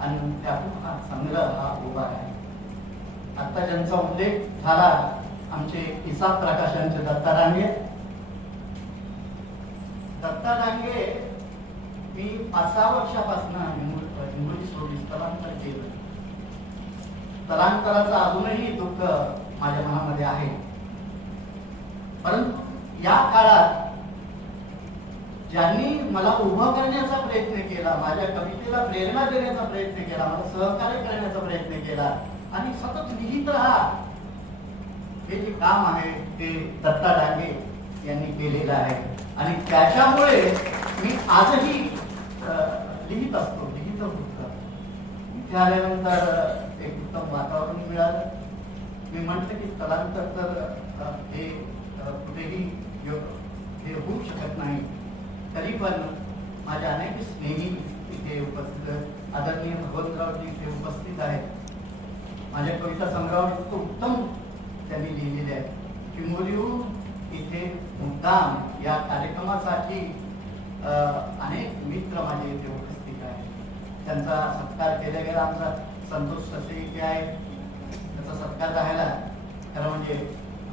आणि त्यातून हा संग्रह हा उभा आहे. आता ज्यांचा उल्लेख झाला आमचे किसा प्रकाशनचे दत्ता रांगे दत्ता रांगे मी पाच सहा वर्षापासून हिंगोली सोडून स्थलांतर केलं. स्थलांतराचं अजूनही दुःख माझ्या मनामध्ये आहे. परंतु या काळात ज्यांनी मला उभं करण्याचा प्रयत्न केला माझ्या कवितेला प्रेरणा देण्याचा प्रयत्न केला मला सहकार्य करण्याचा प्रयत्न केला आणि सतत लिहित राहा. हे जे काम आहे ते दत्ता डांगे यांनी केलेलं आहे. आणि त्याच्यामुळे मी आजही अं, लिहित असतो लिहित होत. इथे आल्यानंतर एक उत्तम वातावरण मिळालं. मी म्हटलं की स्थलांतर तर अं, हे अं, कुठेही यो- हे होऊ शकत नाही तरी पण माझ्या अनेक स्नेही इथे उपस्थित आहेत आदरणीय भगवंतरावजी इथे उपस्थित आहेत माझ्या कविता संग्रहावर इतकं उत्तम त्यांनी लिहिलेले आहे चिंबोलीहून इथे मुद्दाम या कार्यक्रमासाठी अनेक मित्र माझे इथे उपस्थित आहेत. त्यांचा सत्कार केला गेला. आमचा संतोष ससे इथे आहे. त्याचा सत्कार राहिला खरं म्हणजे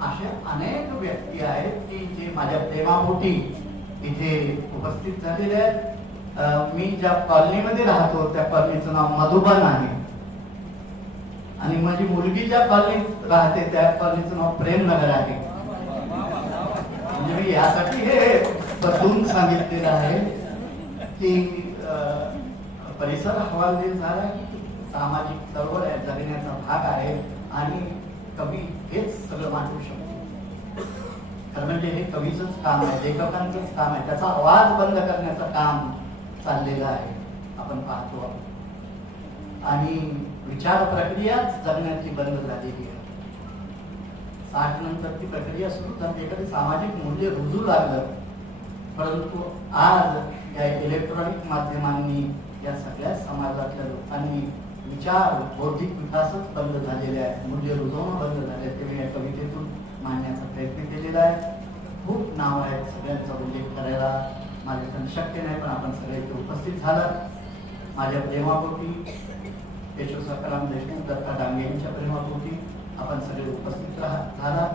असे अनेक व्यक्ती आहेत की जे माझ्या प्रेमापोटी इथे उपस्थित झालेले आहेत. मी ज्या कॉलनीमध्ये राहतो त्या कॉलनीचं नाव मधुबन आहे. आणि माझी मुलगी ज्या कॉलनीत राहते त्या कॉलनीचं नाव प्रेमनगर आहे. म्हणजे मी यासाठी हे बदलून सांगितलेलं आहे की परिसर हवालदिल झाला की सामाजिक चळवळ जगण्याचा भाग आहे आणि कवी हेच सगळं मांडू शकतो. खरं म्हणजे हे कवीच काम आहे लेखकांचंच काम आहे. त्याचा आवाज बंद करण्याचं काम चाललेला आहे. आपण पाहतो आहोत. आणि विचार प्रक्रियाच जगण्याची बंद झालेली आहे. साठ नंतर ती प्रक्रिया सुरू झाली. एखादी सामाजिक मूल्य रुजू लागलं परंतु आज या इलेक्ट्रॉनिक माध्यमांनी या सगळ्या समाजातल्या लोकांनी विचार बौद्धिक विकासच बंद झालेले आहे मूल्य रुजवणं बंद झाले ते मी या कवितेतून मांडण्याचा प्रयत्न केलेला आहे. खूप नाव आहेत सगळ्यांचा उल्लेख करायला. माझ्याकडून शक्य नाही पण आपण सगळे इथे उपस्थित झालात माझ्या प्रेमापोटी केशव सकाराम देशमुख दत्ता डांगे यांच्या प्रेमापोटी आपण सगळे उपस्थित राहा झाला.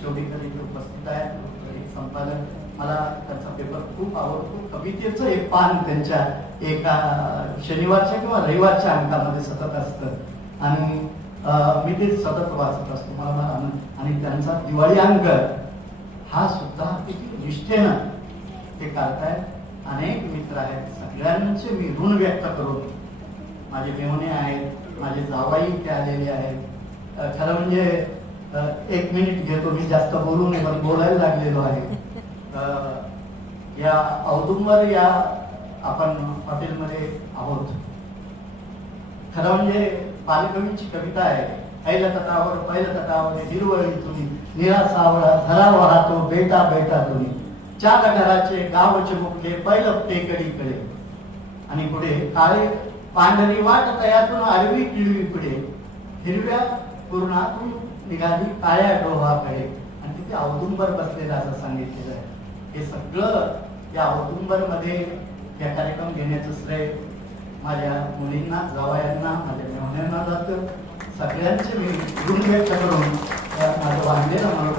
शेवटीकर इथे उपस्थित आहेत संपादक. मला त्यांचा पेपर खूप आवडतो. कवितेचं एक पान त्यांच्या एका शनिवारच्या किंवा रविवारच्या अंकामध्ये सतत असतं. आणि मी ते सतत वाचत असतो. मला आनंद. आणि त्यांचा दिवाळी अंक हा सुद्धा किती निष्ठेनं ते काढतायत अनेक मित्र आहेत. सगळ्यांचे मी ऋण व्यक्त करून माझे मेहणे आहेत माझे जावाई इथे आलेले आहेत. खरं म्हणजे एक मिनिट घेतो. मी जास्त बोलू नये पण बोलायला लागलेलो आहे. या औदुंबर या आपण हॉटेलमध्ये आहोत. खरं म्हणजे बालकवीची कविता आहे. ऐल तटावर पैल तटावर हिरवळी तुम्ही निळा सावळा झरा वाहतो बेटा बेटा तुम्ही. चार घराचे गावचे मुख्य पैल टेकडीकडे आणि पुढे काळे पांढरी वाट तयातून आडवी किळवी पुढे. हिरव्या पूर्णातून निघाली काळ्या डोहाकडे. आणि तिथे औदुंबर बसलेला असं सांगितलेलं आहे. हे सगळं या औदुंबरमध्ये या कार्यक्रम घेण्याचं श्रेय माझ्या मुलींना जावयांना माझ्या मेहण्यांना जातं. सगळ्यांचे मी ऋण व्यक्त करून माझं बांधलेलं म्हणून